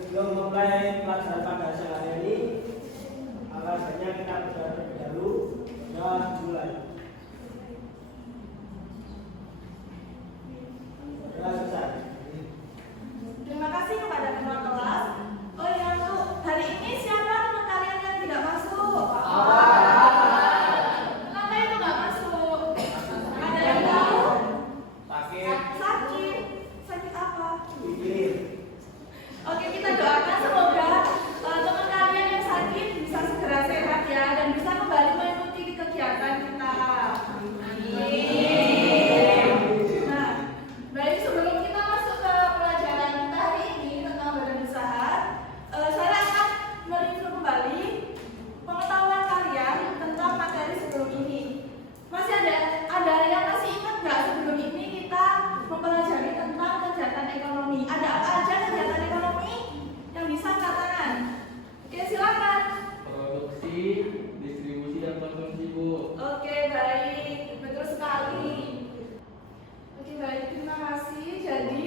Sebelum memulai pelajaran pada siang hari ini, alasannya kita berdoa terlebih dahulu dan mulai. Terima kasih kepada teman kelas. Oh iya, Bu, hari ini siapa teman kalian yang tidak masuk? Kenapa itu nggak masuk? Ada yang tahu? Sakit. Sakit apa? Oke, kita doakan semoga teman kalian yang sakit bisa segera sehat ya dan bisa kembali mengikuti kegiatan kita. Amin. Nah, baik, sebelum kita masuk ke pelajaran kita hari ini tentang badan usaha, saya akan mereview kembali pengetahuan kalian tentang materi sebelum ini. Masih ada yang masih ingat nggak sebelum ini kita mempelajari tentang kegiatan ekonomi? Ada apa aja kegiatan ekonomi yang bisa angkat tangan? Oke, silakan. Produksi, distribusi, dan konsumsi, Bu. Oke, baik, betul sekali. Oke, baik, terima kasih. Jadi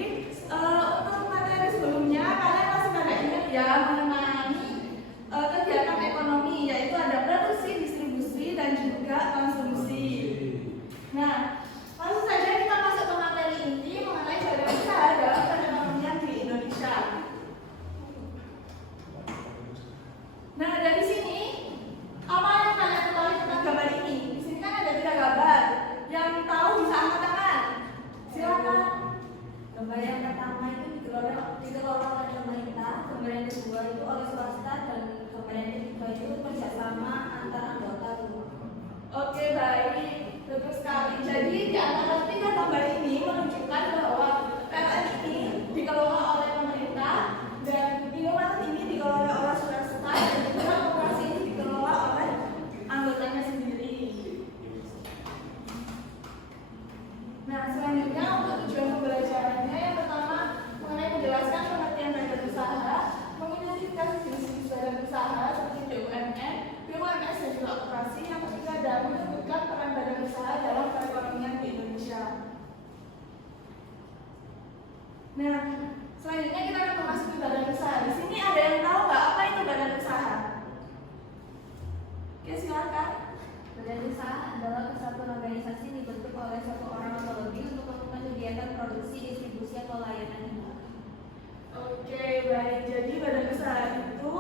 untuk materi sebelumnya kalian masih pada ingat ya mengenai kegiatan ekonomi, yaitu ada produksi, distribusi, dan juga konsumsi. Nah, langsung saja kita masuk ke materi inti mengenai badan usaha dalam perekonomian di Indonesia. Nah, dari sini apa yang kalian ketahui tentang gambar ini? Di sini kan ada 3 gambar. Yang tahu bisa angkat tangan. Silakan. Gambar yang pertama itu dikelola oleh pemerintah, gambar yang kedua itu oleh swasta, dan gambar yang ketiga itu kerjasama antar anggota. Oke, baik, betul sekali. Jadi di antara 3 gambar ini menunjukkan bahwa PLN ini dikelola oleh pemerintah dan Indomaret ini dikelola oleh swasta dan juga koperasi ini dikelola oleh anggotanya sendiri. Nah, selanjutnya untuk tujuan pembelajarannya yang pertama mengenai menjelaskan pengertian badan usaha, mengidentifikasi jenis-jenis badan usaha seperti BUMN, BUMS dan juga koperasi. Yang ketiga adalah menyebutkan peran badan usaha dalam perekonomian di Indonesia. Nah, selanjutnya kita akan memasuki badan usaha. Di sini ada yang tahu nggak apa itu badan usaha? Oke, silakan. Badan usaha adalah kesatuan organisasi yang dibentuk oleh satu orang atau lebih untuk melakukan kegiatan produksi, distribusi, atau layanan. Oke, baik. Jadi badan usaha itu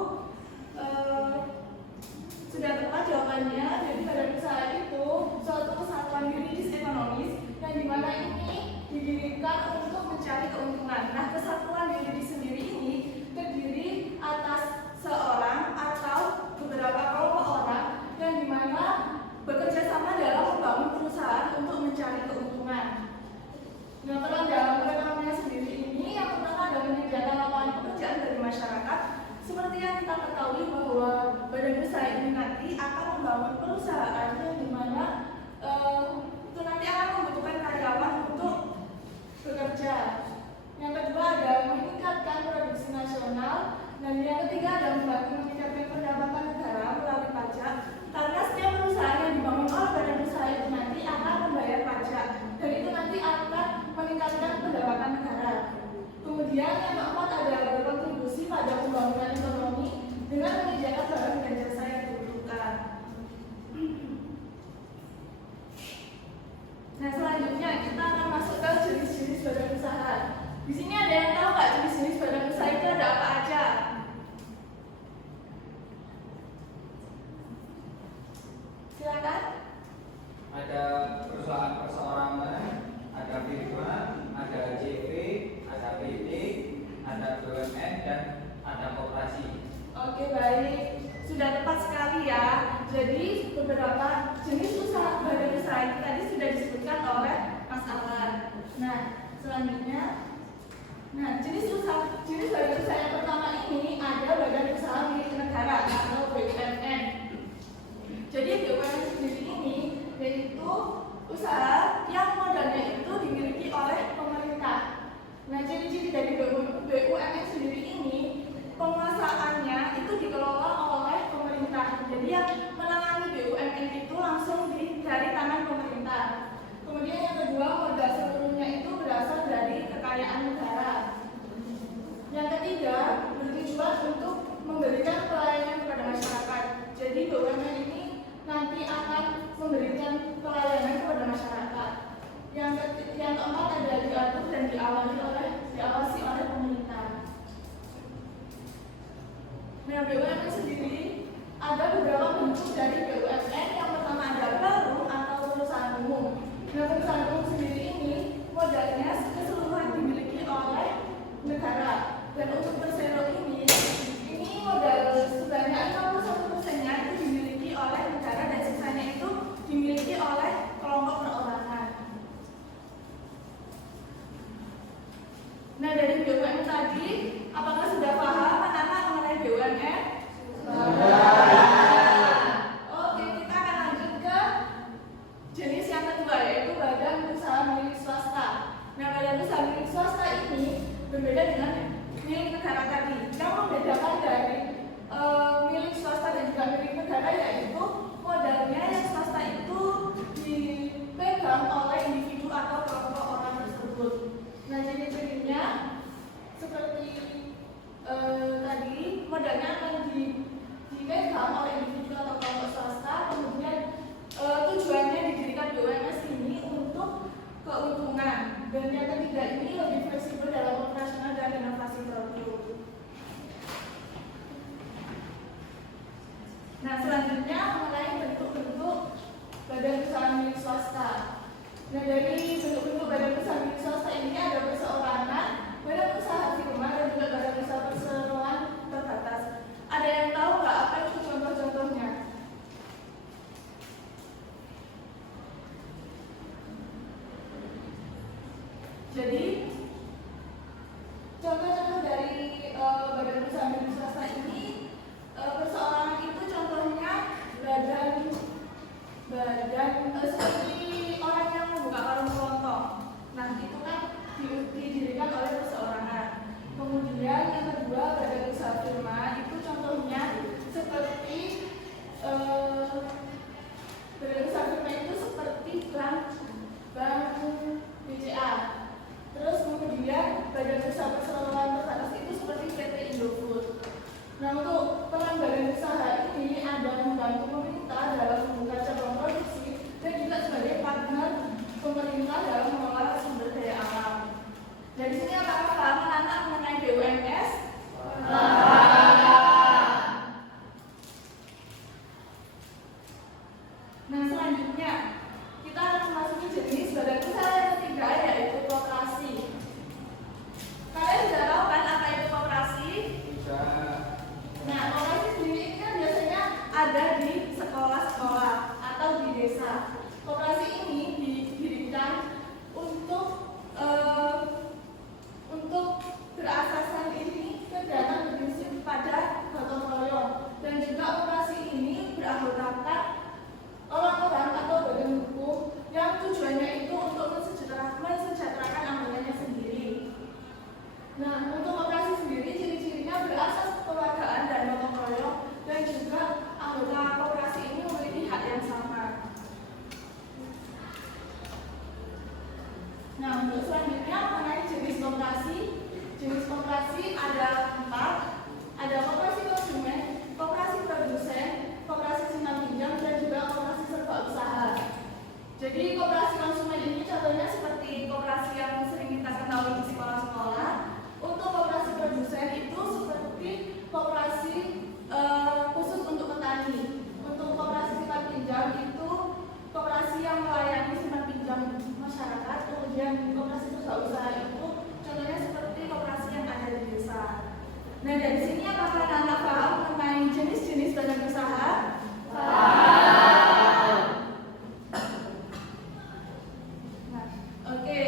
sudah tepat jawabannya. Jadi badan usaha itu suatu kesatuan yuridis ekonomis yang dimana ini didirikan untuk mencari keuntungan. Nah, kesatuan yuridis sendiri ini terdiri atas seorang atau beberapa kelompok orang yang dimana bekerja sama dalam membangun perusahaan untuk mencari keuntungan. Nah, peran dalam perekonomian sendiri ini yang pertama adalah menyediakan lapangan pekerjaan bagi masyarakat. Seperti yang kita ketahui bahwa badan usaha ini nanti akan membangun perusahaan yang dimana itu nanti akan membutuhkan karyawan untuk bekerja. Yang kedua adalah meningkatkan produksi nasional, dan yang ketiga adalah membantu meningkatkan pendapatan negara melalui pajak. Karena setiap perusahaan yang dibangun oleh badan usaha itu nanti akan membayar pajak, dan itu nanti akan meningkatkan pendapatan negara. Kemudian yang keempat adalah berkontribusi pada pembangunan ekonomi dengan menyediakan barang dan jasa yang dibutuhkan. Nah, selanjutnya kita akan masuk ke jenis-jenis badan usaha. Di sini ada yang tahu nggak jenis-jenis badan usaha itu ada apa aja? Silakan. Ada perusahaan perseorangan, ada firma, ada JV, ada PT, ada BUMN, dan ada koperasi. Oke, baik, sudah tepat sekali ya. Jadi beberapa jenis usaha badan usaha ini tadi sudah disebutkan oleh Mas Alan. Nah, selanjutnya, jenis badan usaha yang pertama ini ada badan usaha milik negara atau BUMN. Jadi BUMN sendiri ini yaitu usaha yang modalnya itu dimiliki oleh pemerintah. Nah, ciri-ciri dari BUMN sendiri ini penguasaannya itu dikelola oleh pemerintah. Jadi yang menangani BUMN itu langsung dari tangan pemerintah. Kemudian yang kedua, modal seluruhnya itu berasal dari kekayaan negara. Yang ketiga, Nah, BUMN sendiri ada beberapa bentuk dari BUMN. Yang pertama ada perum atau perusahaan umum. Nah, perusahaan umum sendiri ini modalnya keseluruhan dimiliki oleh negara. Dan untuk persero ini modal sebanyak 61%-nya itu dimiliki oleh negara dan sisanya itu dimiliki oleh kelompok perorangan. Nah, dari BUMN tadi, apakah sudah paham anak-anak mengenai BUMN? Oke, kita akan lanjut ke jenis yang kedua, yaitu badan usaha milik swasta. Nah, badan usaha milik swasta ini berbeda dengan milik negara tadi. Yang membedakan dari milik swasta dan juga milik negara yaitu modalnya yang swasta itu dipegang oleh individu atau kelompok orang tersebut. Nah, ciri-cirinya seperti tadi, modalnya akan dipegang oleh individu atau kelompok swasta. Kemudian tujuannya didirikan BUMN ini untuk keuntungan. Dan yang ketiga ini lebih fleksibel dalam operasional dan inovasi produk. Nah, selanjutnya mengenai bentuk-bentuk badan usaha milik swasta. Nah, dari bentuk-bentuk badan usaha milik swasta ini ada perseorangan, badan usaha firma, dan juga badan usaha perseroan terbatas. Ada yang tahu nggak apa itu contoh-contohnya? Jadi, contoh-contoh dari badan usaha milik swasta ini, perseorangan itu contohnya badan seperti orang yang membuka warung kelontong. Nah, itu kan didirikan oleh perseorangan. Kemudian yang kedua, badan usaha firma itu contohnya seperti badan usaha firma itu seperti bank BCA. Terus kemudian badan usaha perseroan terbatas itu seperti PT Indofood. Nah, untuk peran badan usaha ini ada membantu pemerintah dalam membuka cabang produksi dan juga sebagai partner pemerintah dalam mengelola sumber daya alam. Dari sini apakah paham anak mengenai BUMS? Nah, selanjutnya kita akan memasuki jenis badan usaha yang ketiga, yaitu koperasi. Kalian sudah tahu kan apa itu koperasi? Nah, koperasi sendiri kan biasanya ada di sekolah-sekolah atau di desa. Koperasi ini didirikan untuk berasaskan ini kegiatan berprinsip pada gotong royong, dan juga koperasi ini beranggotakan orang-orang atau badan hukum yang tujuannya itu untuk mensejahterakan anggotanya sendiri. Nah, untuk koperasi sendiri ciri-cirinya berasas kekeluargaan dan gotong royong, dan juga anggota koperasi ini memiliki hak yang sama. Nah, untuk selanjutnya mengenai jenis koperasi. Jenis koperasi ada 4. Ada koperasi konsumen, koperasi produsen, koperasi simpan pinjam, dan juga koperasi serba usaha. Jadi koperasi konsumen ini contohnya seperti koperasi yang sering kita ketahui di sekolah-sekolah. Untuk koperasi produsen itu seperti koperasi khusus untuk petani. Untuk koperasi simpan pinjam itu koperasi yang melayani simpan pinjam masyarakat. Kemudian koperasi serba usaha itu contohnya seperti koperasi yang ada di desa. Nah, dari sini apakah anak paham mengenai jenis-jenis badan usaha? Nah, oke,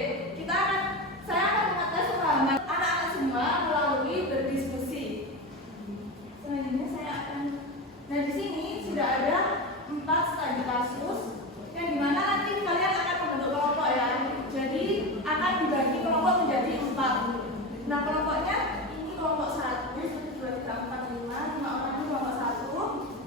saya akan mengetes pemahaman anak-anak semua melalui berdiskusi. Selanjutnya nah di sini sudah ada 4 studi kasus yang dimana nanti kalian akan membentuk kelompok ya. Jadi akan dibagi kelompok menjadi 4. Nah, kelompoknya ini kelompok 1, 1, 2, 3, 4, 5 orang di kelompok 1.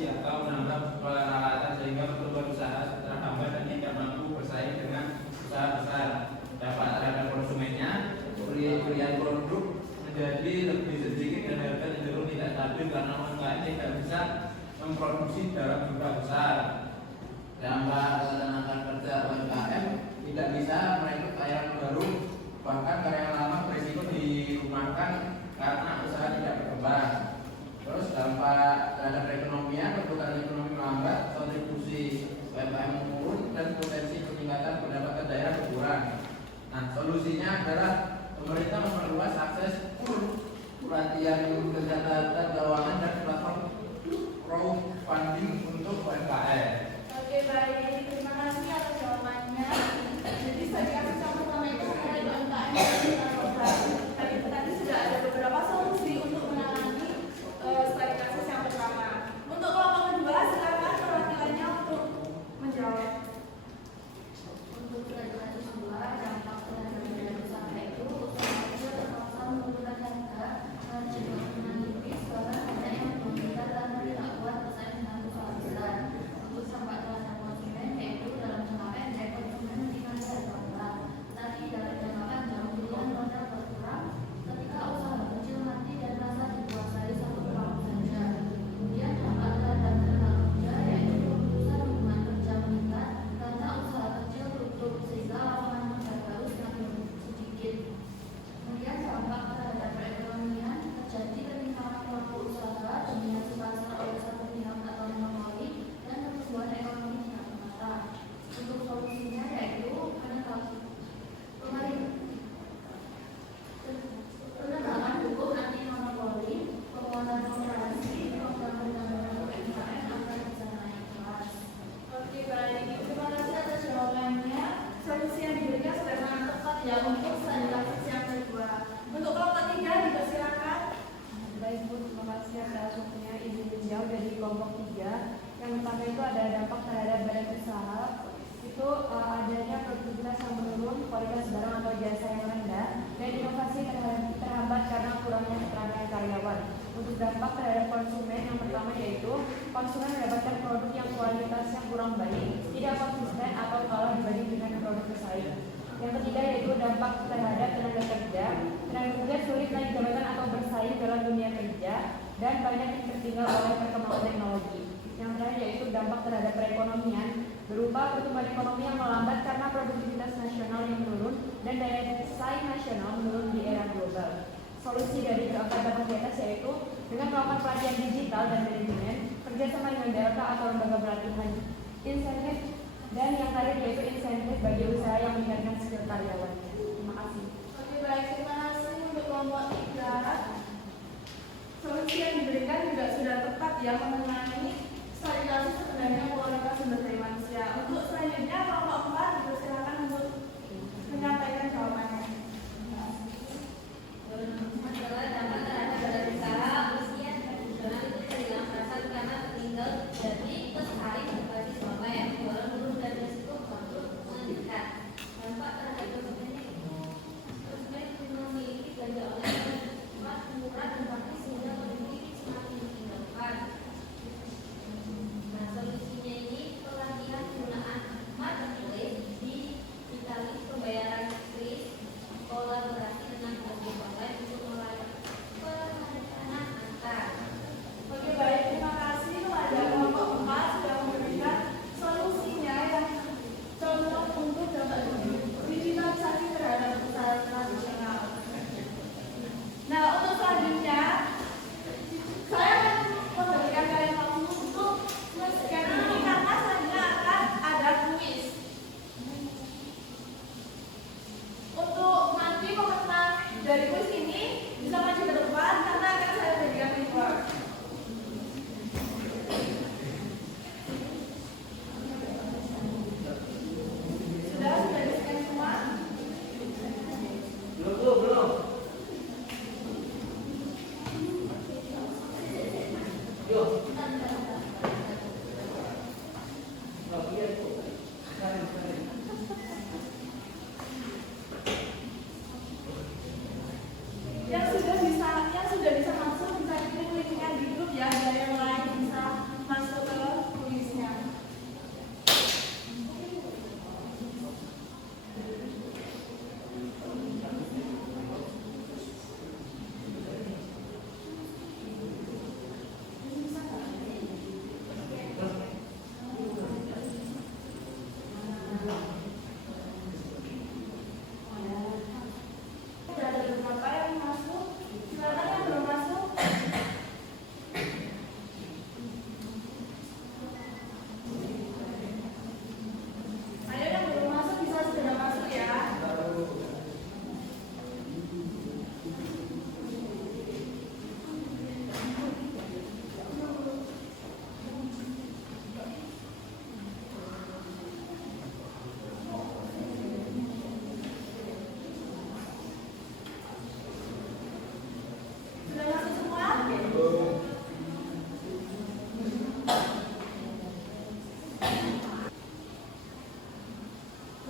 produksi atau menambah peralatan sehingga pertumbuhan usaha terhambat dan tidak mampu bersaing dengan usaha besar. Dampak terhadap konsumennya, pilihan produk menjadi lebih sedikit dan harga cenderung tidak stabil karena UMKM tidak bisa memproduksi dalam jumlah besar. Dampak tenaga kerja UMKM tidak bisa merekrut karyawan baru, bahkan karyawan lama berisiko dirumahkan karena usaha tidak berkembang. Terus dampak terhadap perekonomian, perputaran ekonomi melambat, kontribusi UMKM menurun dan potensi peningkatan pendapatan daerah berkurang. Nah, solusinya adalah pemerintah memperluas akses pelatihan kesehatan keuangan dan platform crowdfunding untuk UMKM. Oke, baik. Terima kasih atas jawabannya. Jadi strategi yang pertama itu terkait UMKM dan program. Tadi sudah ada beberapa solusi untuk menangani strategi kasus yang pertama. Untuk kelompok kedua, silakan perwakilannya untuk menjawab. Untuk strategi kedua, dampak terhadap badan usaha itu usaha kecil terpaksa menurunkan harga jika menipis karena ada yang meminta karena tidak kuat bersaing dengan usaha besar. Untuk dampak terhadap konsumen yaitu dalam jangka pendek konsumen menikmati harga murah, tapi dalam jangka panjang pilihan modal berkurang ketika usaha kecil mati dan masa dikuasai satu pelaku saja. Kemudian dampak terhadap tenaga kerja yaitu produsen hubungan kerja meningkat karena usaha kecil tutup sehingga lapangan kerja baru semakin sedikit. Kemudian dampak terhadap perekonomian terjadi peningkatan pelaku usaha dominasi pasar oleh satu pihak atau monopoli dan pertumbuhan ekonomi tidak merata. Untuk solusinya yaitu penegakan hukum anti monopoli, penguatan kooperasi, program pendampingan UMKM agar bisa naik kelas. Oke, baik. Terima kasih atas jawabannya. Solusi yang diberikan sudah sangat tepat ya untuk strategi kasus yang kedua. Untuk kelompok tiga, dipersilakan. Baik Bu, terima kasih atas waktunya. Izin menjawab dari kelompok 3. Yang pertama itu ada dampak terhadap badan usaha. Itu adanya produktivitas yang menurun, kualitas barang atau jasa yang rendah, dan inovasi terhambat karena kurangnya keterampilan karyawan. Untuk dampak terhadap konsumen, yang pertama yaitu konsumen mendapatkan produk yang kualitasnya kurang baik, tidak konsisten atau kalah dibanding dengan produk pesaing. Yang ketiga yaitu dampak terhadap tenaga kerja. Tenaga kerja sulit naik jabatan atau bersaing dalam dunia kerja dan banyak yang tertinggal oleh perkembangan teknologi. Yang terakhir yaitu dampak terhadap perekonomian berupa pertumbuhan ekonomi yang melambat karena produktivitas nasional yang menurun dan daya saing nasional menurun di era global. Solusi dari keempat dampak di atas yaitu dengan melakukan pelatihan digital dan manajemen, kerjasama dengan DLK atau lembaga pelatihan, insentif, dan yang terakhir yaitu insentif bagi usaha yang meningkatkan skill karyawan. Terima kasih. Oke, baik. Terima kasih untuk kelompok tiga. Solusi yang diberikan juga sudah tepat ya mengenai strategi kasus sebenarnya kualitas sumber daya manusia. Untuk selanjutnya kelompok 4 dipersilakan untuk menyampaikan jawabannya. Masalah dampak terhadap badan usaha usia profesional itu terhilang perasaan karena tertinggal jadi kesehari berbagi selama yang jualan turun dan risiko untuk meningkat. Dampak terhadap konsumen memiliki belanja online yang cepat, murah dan praktis sehingga pembeli semakin ditinggalkan. Nah, solusinya ini pelatihan penggunaan marketplace, digitalis pembayaran kris, kolaborasi dengan ojek online untuk melayani penanganan antar. Oke, baik. Terima kasih kepada kelompok 4 sudah memberikan solusinya yang contoh untuk dapat digitalisasi terhadap usaha tradisional. Nah, untuk selanjutnya saya akan memberikan kalian waktu untuk men-scan ini karena selanjutnya akan ada kuis. Untuk nanti pemenang dari kuis ini bisa maju ke depan karena akan saya berikan reward. Sudah di-scan semua? Belum. Yuk. Yang sudah bisa masuk bisa klik linknya di grup ya biar yang lain bisa masuk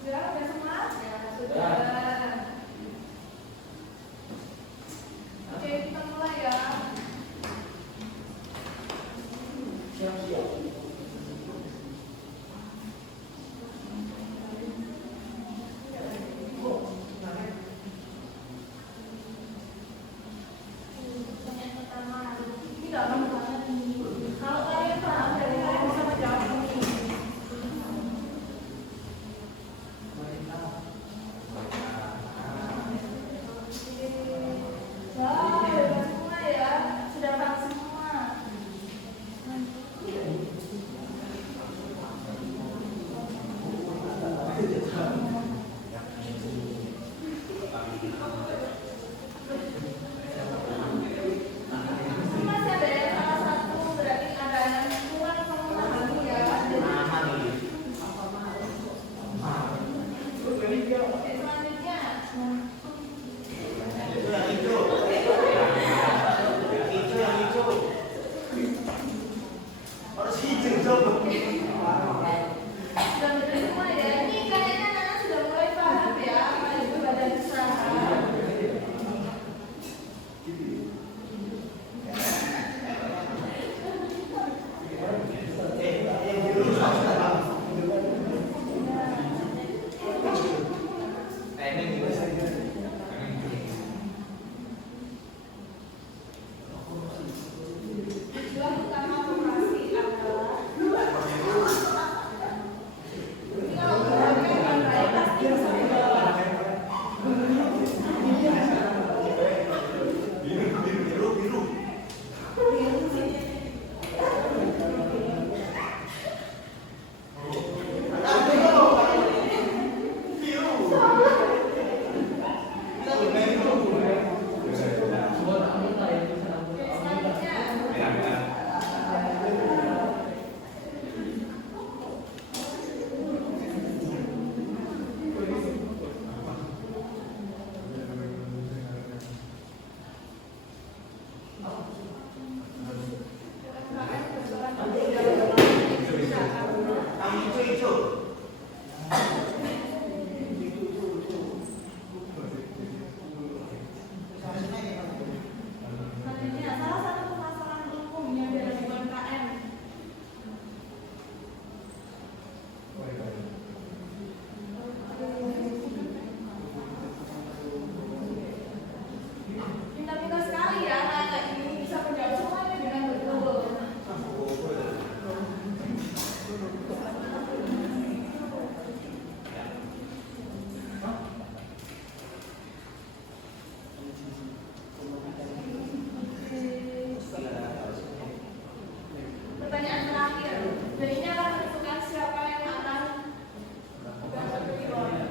Sudah semua? Ya, Sudah. Oke, kita mulai ya. Siap-siap. pertanyaan pertama. Ini gampang banget nih. Kalau kalian paham, dari kalian bisa menjawab ini. Wah, hebat semua ya. Sudah paham semua. Ini masih ada yang salah satu, berarti ada yang kurang sama satu ya. Oke, selanjutnya. Itu yang hijau. Yang hijau, yang hijau. Harus hijau coba. Sudah benar semua ya. Ini kayaknya Nana sudah mulai paham ya apa itu badan usaha. Yang biru sama. Tujuan utama operasi adalah ini kalau berarti dengan baik pasti bisa menjawab. Biru. Oke, selanjutnya. Yang hijau. Selanjutnya, salah satu permasalahan umum yang ada di UMKM. Pintar-pintar sekali ya anak-anak ini bisa menjawab semuanya dengan betul. Pertanyaan terakhir. Dan ini akan menentukan siapa yang akan dapat reward.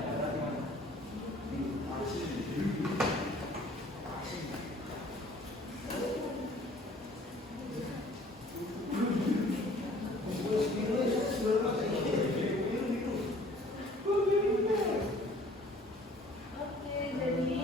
Oke, jadi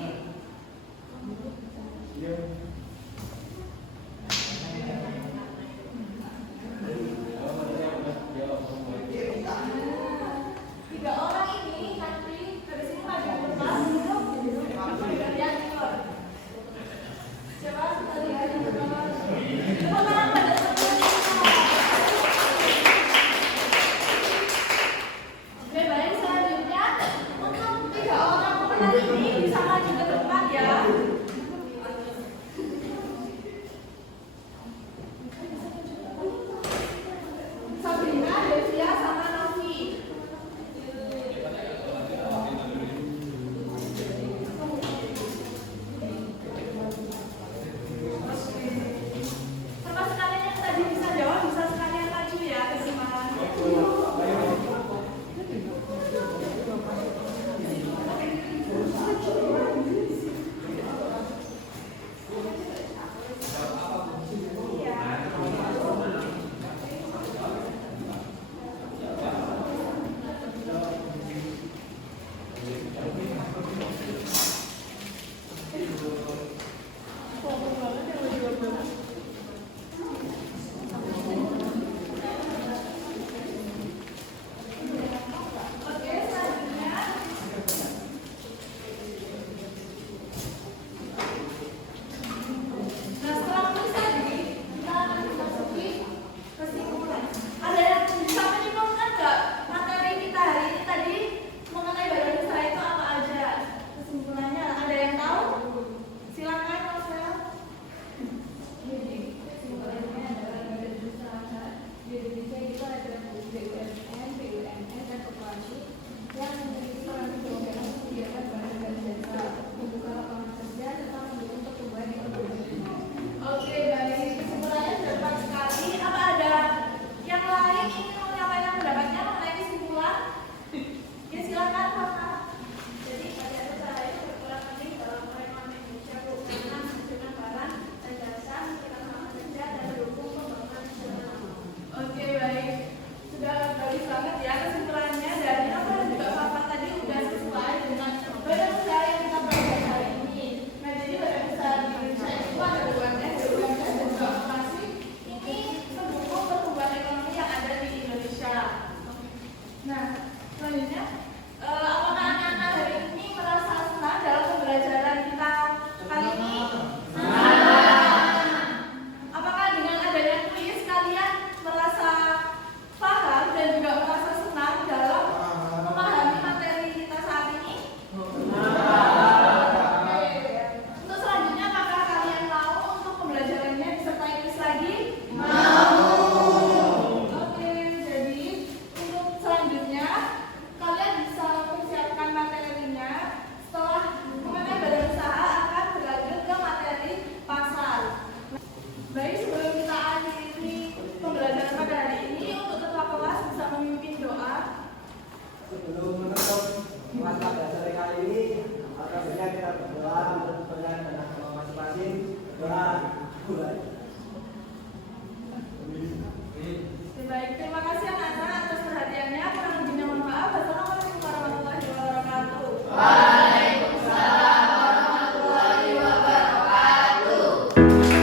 wabarakatuh.